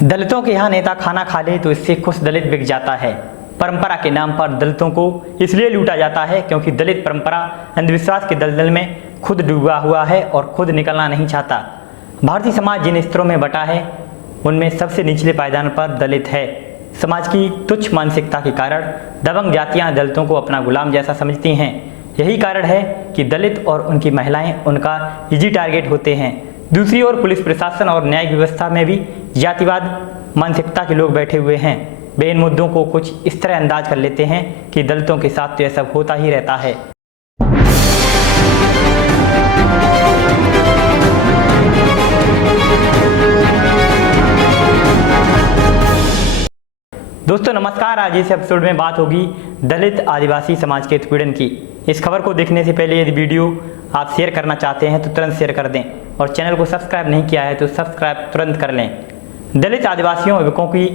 दलितों के यहाँ नेता खाना खा ले तो इससे खुश दलित बिक जाता है। परंपरा के नाम पर दलितों को इसलिए लूटा जाता है क्योंकि दलित परंपरा अंधविश्वास के दलदल में खुद डूबा हुआ है और खुद निकलना नहीं चाहता। भारतीय समाज जिन स्तरों में बटा है उनमें सबसे निचले पायदान पर दलित है। समाज की तुच्छ मानसिकता के कारण दबंग जातियां दलितों को अपना गुलाम जैसा समझती हैं। यही कारण है कि दलित और उनकी महिलाएं उनका इजी टारगेट होते हैं। दूसरी ओर पुलिस प्रशासन और न्यायिक व्यवस्था में भी जातिवाद मानसिकता के लोग बैठे हुए हैं। वे इन मुद्दों को कुछ इस तरह अंदाज कर लेते हैं कि दलितों के साथ तो यह सब होता ही रहता है। दोस्तों नमस्कार, आज इस एपिसोड में बात होगी दलित आदिवासी समाज के उत्पीड़न की। इस खबर को देखने से पहले यदि वीडियो आप शेयर करना चाहते हैं तो तुरंत शेयर कर दें और चैनल को सब्सक्राइब नहीं किया है तो सब्सक्राइब तुरंत कर लें। दलित आदिवासियों युवकों की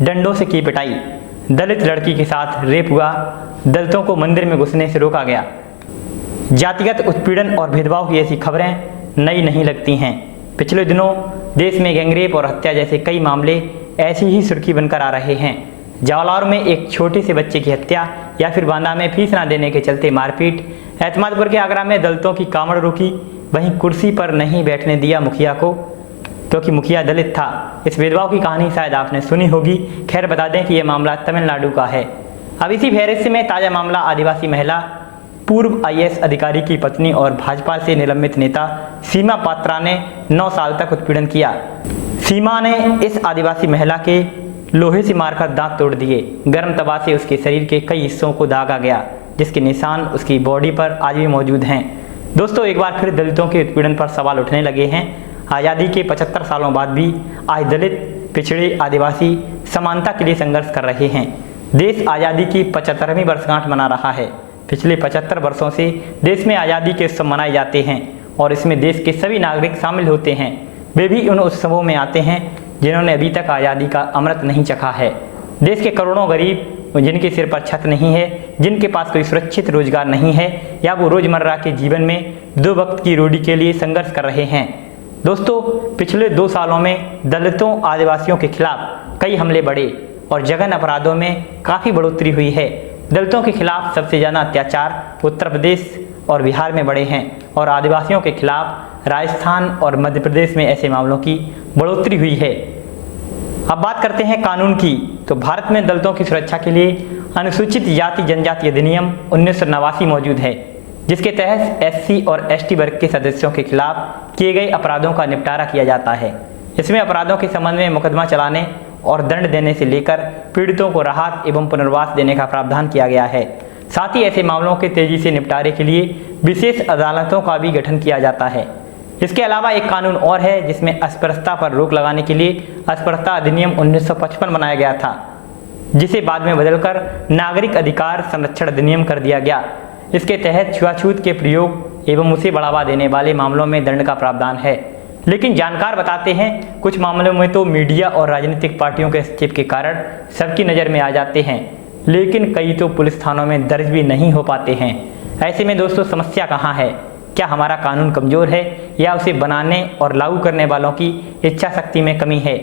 डंडों से की पिटाई, दलित लड़की के साथ रेप हुआ, दलितों को मंदिर में घुसने से रोका गया। जातिगत उत्पीड़न और भेदभाव की ऐसी खबरें नई नहीं लगती हैं। पिछले दिनों देश में गैंगरेप और हत्या जैसे कई मामले ऐसी ही सुर्खी बनकर आ रहे हैं। जावलार में एक छोटे से बच्चे की हत्या या फिर बांदा में फीस न देने के चलते मारपीट, एतमादपुर के आगरा में दलितों की कांवड़ रुकी, वहीं कुर्सी पर नहीं बैठने दिया मुखिया को क्योंकि मुखिया दलित था। इस भेदभाव की कहानी शायद आपने सुनी होगी। खैर बता दें कि यह मामला तमिलनाडु का है। अब इसी फहरिस्त में ताज़ा मामला आदिवासी महिला पूर्व IAS अधिकारी की पत्नी और भाजपा से निलंबित नेता सीमा पात्रा ने 9 साल तक उत्पीड़न किया। सीमा ने इस आदिवासी महिला के लोहे से मारकर दांत तोड़ दिए। गर्म तवा से उसके शरीर के कई हिस्सों को दागा गया जिसके निशान उसकी बॉडी पर आज भी मौजूद हैं। दोस्तों एक बार फिर दलितों के उत्पीड़न पर सवाल उठने लगे हैं। आज़ादी के 75 सालों बाद भी आज दलित, पिछड़े, आदिवासी समानता के लिए संघर्ष कर रहे हैं। देश आज़ादी की 75वीं वर्षगांठ मना रहा है। पिछले 75 वर्षों से देश में आज़ादी के उत्सव मनाए जाते हैं और इसमें देश के सभी नागरिक शामिल होते हैं। वे भी उन उत्सवों में आते हैं जिन्होंने अभी तक आज़ादी का अमृत नहीं चखा है। देश के करोड़ों गरीब जिनके सिर पर छत नहीं है, जिनके पास कोई सुरक्षित रोजगार नहीं है या वो रोजमर्रा के जीवन में 2 वक्त की रोटी के लिए संघर्ष कर रहे हैं। दोस्तों पिछले 2 सालों में दलितों, आदिवासियों के खिलाफ कई हमले बढ़े और जघन अपराधों में काफ़ी बढ़ोतरी हुई है। दलितों के खिलाफ सबसे ज़्यादा अत्याचार उत्तर प्रदेश और बिहार में बढ़े हैं और आदिवासियों के खिलाफ राजस्थान और मध्य प्रदेश में ऐसे मामलों की बढ़ोतरी हुई है। अब बात करते हैं कानून की, तो भारत में दलितों की सुरक्षा के लिए अनुसूचित जाति जनजाति अधिनियम 1989 मौजूद है, जिसके तहत SC और ST वर्ग के सदस्यों के खिलाफ किए गए अपराधों का निपटारा किया जाता है। इसमें अपराधों के संबंध में मुकदमा चलाने और दंड देने से लेकर पीड़ितों को राहत एवं पुनर्वास देने का प्रावधान किया गया है। साथ ही ऐसे मामलों के तेजी से निपटारे के लिए विशेष अदालतों का भी गठन किया जाता है। इसके अलावा एक कानून और है जिसमें अस्पृश्यता पर रोक लगाने के लिए अस्पृश्यता अधिनियम 1955 बनाया गया था, जिसे बाद में बदलकर नागरिक अधिकार संरक्षण अधिनियम कर दिया गया। इसके तहत छुआछूत के प्रयोग एवं उसे बढ़ावा देने वाले मामलों में दंड का प्रावधान है। लेकिन जानकार बताते हैं कुछ मामलों में तो मीडिया और राजनीतिक पार्टियों के हस्तक्षेप के कारण सबकी नज़र में आ जाते हैं, लेकिन कई तो पुलिस थानों में दर्ज भी नहीं हो पाते हैं। ऐसे में दोस्तों समस्या कहाँ है? क्या हमारा कानून कमज़ोर है या उसे बनाने और लागू करने वालों की इच्छा शक्ति में कमी है?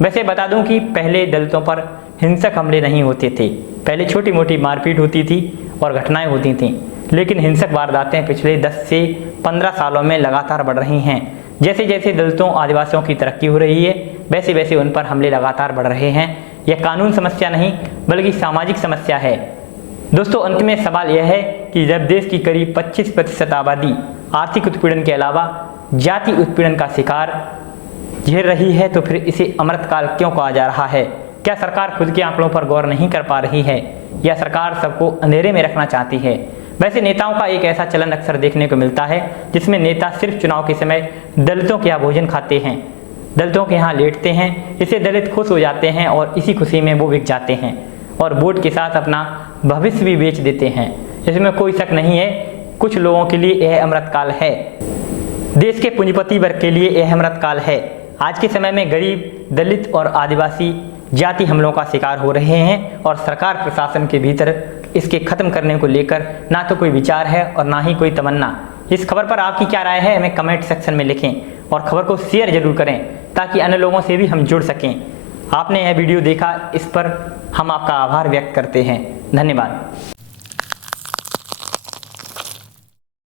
वैसे बता दूं कि पहले दलितों पर हिंसक हमले नहीं होते थे। पहले छोटी मोटी मारपीट होती थी और घटनाएं होती थीं, लेकिन हिंसक वारदातें पिछले 10 से 15 सालों में लगातार बढ़ रही हैं। जैसे जैसे दलितों, आदिवासियों की तरक्की हो रही है वैसे वैसे उन पर हमले लगातार बढ़ रहे हैं। यह कानून समस्या नहीं बल्कि सामाजिक समस्या है। दोस्तों अंत में सवाल यह है कि जब देश की करीब 25% आबादी आर्थिक उत्पीड़न के अलावा जाति उत्पीड़न का शिकार झेल रही है तो फिर इसे अमृतकाल क्यों कहा जा रहा है? क्या सरकार खुद के आंकड़ों पर गौर नहीं कर पा रही है या सरकार सबको अंधेरे में रखना चाहती है? वैसे नेताओं का एक ऐसा चलन अक्सर देखने को मिलता है जिसमें नेता सिर्फ चुनाव के समय दलितों के यहाँ भोजन खाते हैं, दलितों के यहाँ लेटते हैं, इससे दलित खुश हो जाते हैं और इसी खुशी में वो बिक जाते हैं और वोट के साथ अपना भविष्य भी बेच देते हैं। इसमें कोई शक नहीं है, कुछ लोगों के लिए यह अमृतकाल है। देश के पूंजीपति वर्ग के लिए यह अमृतकाल है। आज के समय में गरीब, दलित और आदिवासी जाति हमलों का शिकार हो रहे हैं और सरकार प्रशासन के भीतर इसके खत्म करने को लेकर ना तो कोई विचार है और ना ही कोई तमन्ना। इस खबर पर आपकी क्या राय है हमें कमेंट सेक्शन में लिखें और खबर को शेयर जरूर करें ताकि अन्य लोगों से भी हम जुड़ सकें। आपने यह वीडियो देखा, इस पर हम आपका आभार व्यक्त करते हैं। धन्यवाद।